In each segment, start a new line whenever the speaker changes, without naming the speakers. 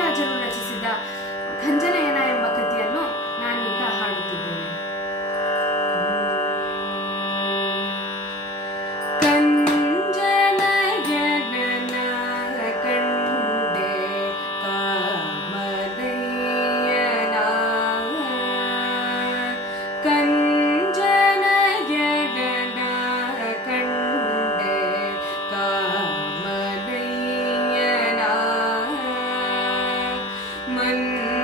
ರಾಜರು ರಚಿಸಿದ ಖಂಜನೆ
من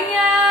yeah.